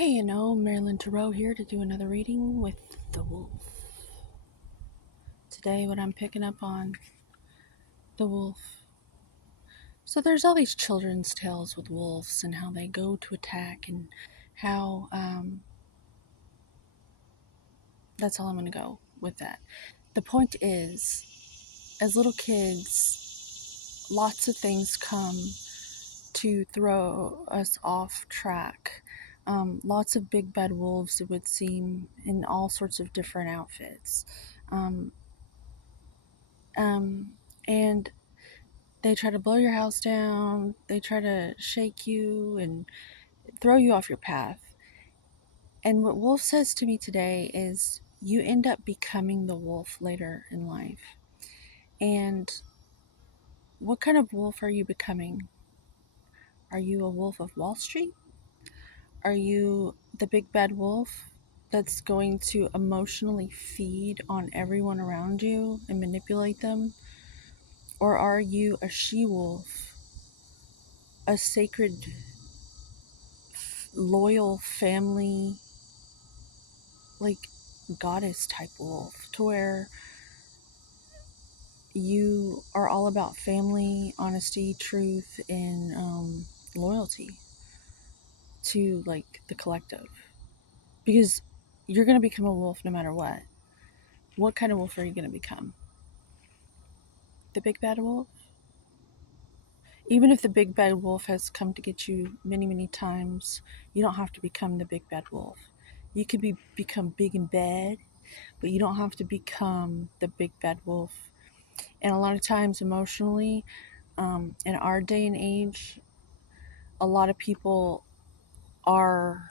Okay, Marilyn Tarot here to do another reading with the wolf. Today, what I'm picking up on the wolf. So, there's all these children's tales with wolves and how they go to attack, and how that's all I'm going to go with that. The point is, as little kids, lots of things come to throw us off track. Lots of big bad wolves, it would seem, in all sorts of different outfits. Um, Um, and they try to blow your house down, they try to shake you and throw you off your path. And what Wolf says to me today is you end up becoming the wolf later in life. And what kind of wolf are you becoming? Are you a wolf of Wall Street? Are you the big bad wolf that's going to emotionally feed on everyone around you and manipulate them? Or are you a she wolf, a sacred, loyal family, like goddess type wolf, to where you are all about family, honesty, truth, and loyalty to like the collective? Because you're going to become a wolf no matter what. What kind of wolf are you going to become? The big bad wolf? Even if the big bad wolf has come to get you many, many times, you don't have to become the big bad wolf. You could become big and bad, but you don't have to become the big bad wolf. And a lot of times, emotionally, in our day and age, a lot of people are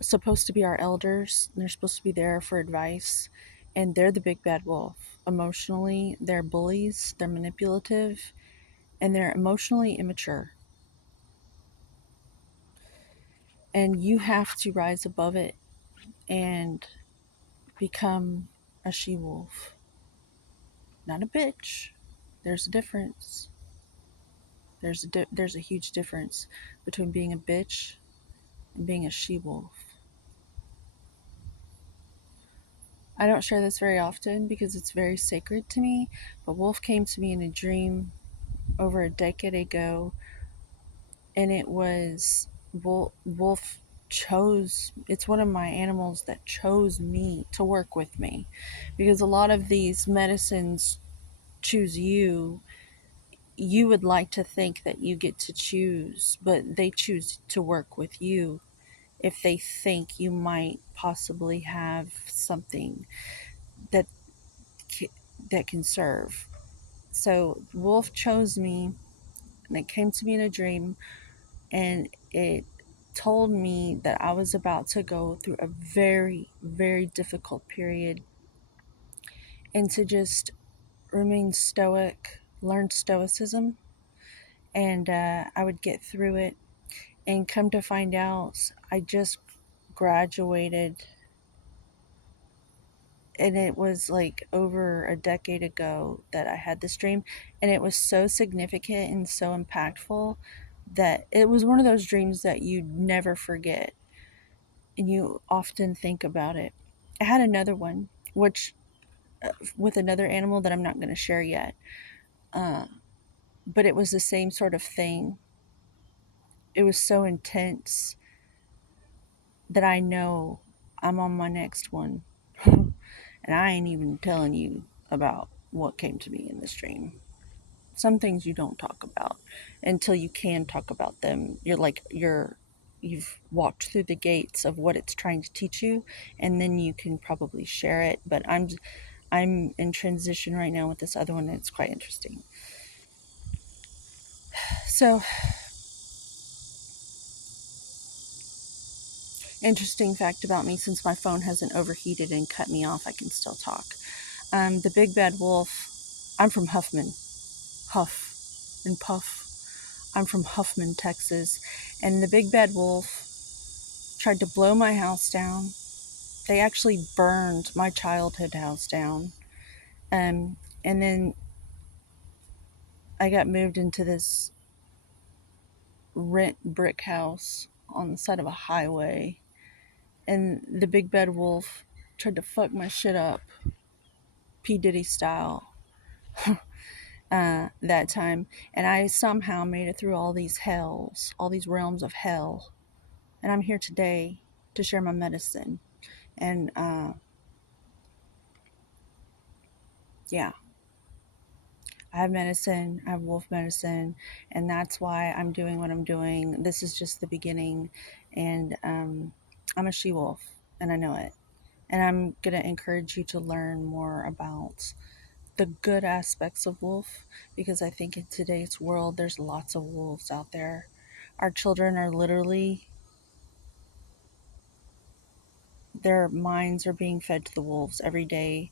supposed to be our elders. They're supposed to be there for advice, and they're the big bad wolf. Emotionally, they're bullies, they're manipulative, and they're emotionally immature. And you have to rise above it and become a she wolf, not a bitch. There's a difference. There's a huge difference between being a bitch and being a she wolf. I don't share this very often because it's very sacred to me, but Wolf came to me in a dream over a decade ago, and it was Wolf chose, it's one of my animals that chose me to work with me, because a lot of these medicines choose you. You would like to think that you get to choose, but they choose to work with you if they think you might possibly have something that that can serve. So Wolf chose me, and it came to me in a dream, and it told me that I was about to go through a very, very difficult period, and to just remain stoic, learn stoicism, and I would get through it. And come to find out, I just graduated, and it was like over a decade ago that I had this dream, and it was so significant and so impactful that it was one of those dreams that you never forget, and you often think about it. I had another one, which with another animal that I'm not going to share yet, uh, but it was the same sort of thing. It was so intense that I know I'm on my next one. And I ain't even telling you about what came to me in this dream. Some things you don't talk about until you can talk about them. You've walked through the gates of what it's trying to teach you, and then you can probably share it. But I'm in transition right now with this other one, and it's quite interesting. So, interesting fact about me: since my phone hasn't overheated and cut me off, I can still talk. The big bad wolf. I'm from Huffman, Huff and Puff. I'm from Huffman, Texas, and the big bad wolf tried to blow my house down. They actually burned my childhood house down. And then I got moved into this rent brick house on the side of a highway, and the big bad wolf tried to fuck my shit up, P. Diddy style, that time. And I somehow made it through all these hells, all these realms of hell. And I'm here today to share my medicine. And yeah, I have medicine, I have wolf medicine, and that's why I'm doing what I'm doing. This is just the beginning, and I'm a she wolf, and I know it. And I'm going to encourage you to learn more about the good aspects of wolf, because I think in today's world, there's lots of wolves out there. Our children are literally, their minds are being fed to the wolves every day.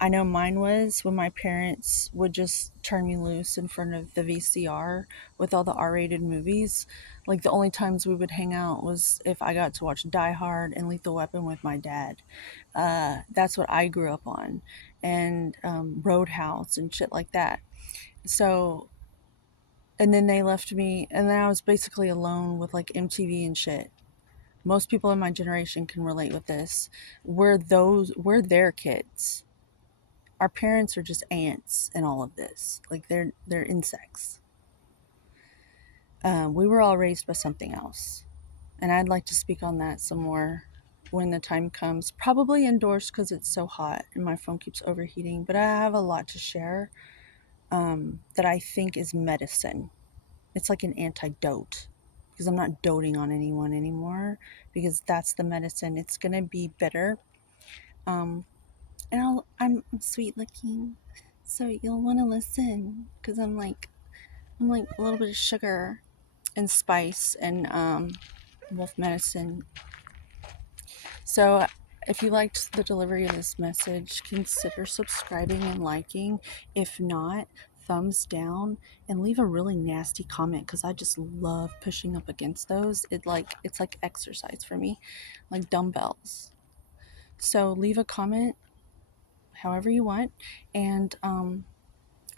I know mine was when my parents would just turn me loose in front of the VCR with all the R-rated movies. Like the only times we would hang out was if I got to watch Die Hard and Lethal Weapon with my dad. That's what I grew up on, and Roadhouse and shit like that. So, and then they left me, and then I was basically alone with like MTV and shit. Most people in my generation can relate with this. We're their kids. Our parents are just ants in all of this. Like they're insects. We were all raised by something else, and I'd like to speak on that some more when the time comes. Probably indoors because it's so hot and my phone keeps overheating. But I have a lot to share that I think is medicine. It's like an antidote, because I'm not doting on anyone anymore, because that's the medicine. It's gonna be bitter. Um, and I'm sweet looking, so you'll want to listen, because I'm like a little bit of sugar and spice and wolf medicine. So if you liked the delivery of this message, consider subscribing and liking. If not, thumbs down and leave a really nasty comment, because I just love pushing up against those. It's like exercise for me, like dumbbells. So leave a comment however you want, and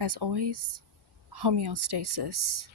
as always, homeostasis.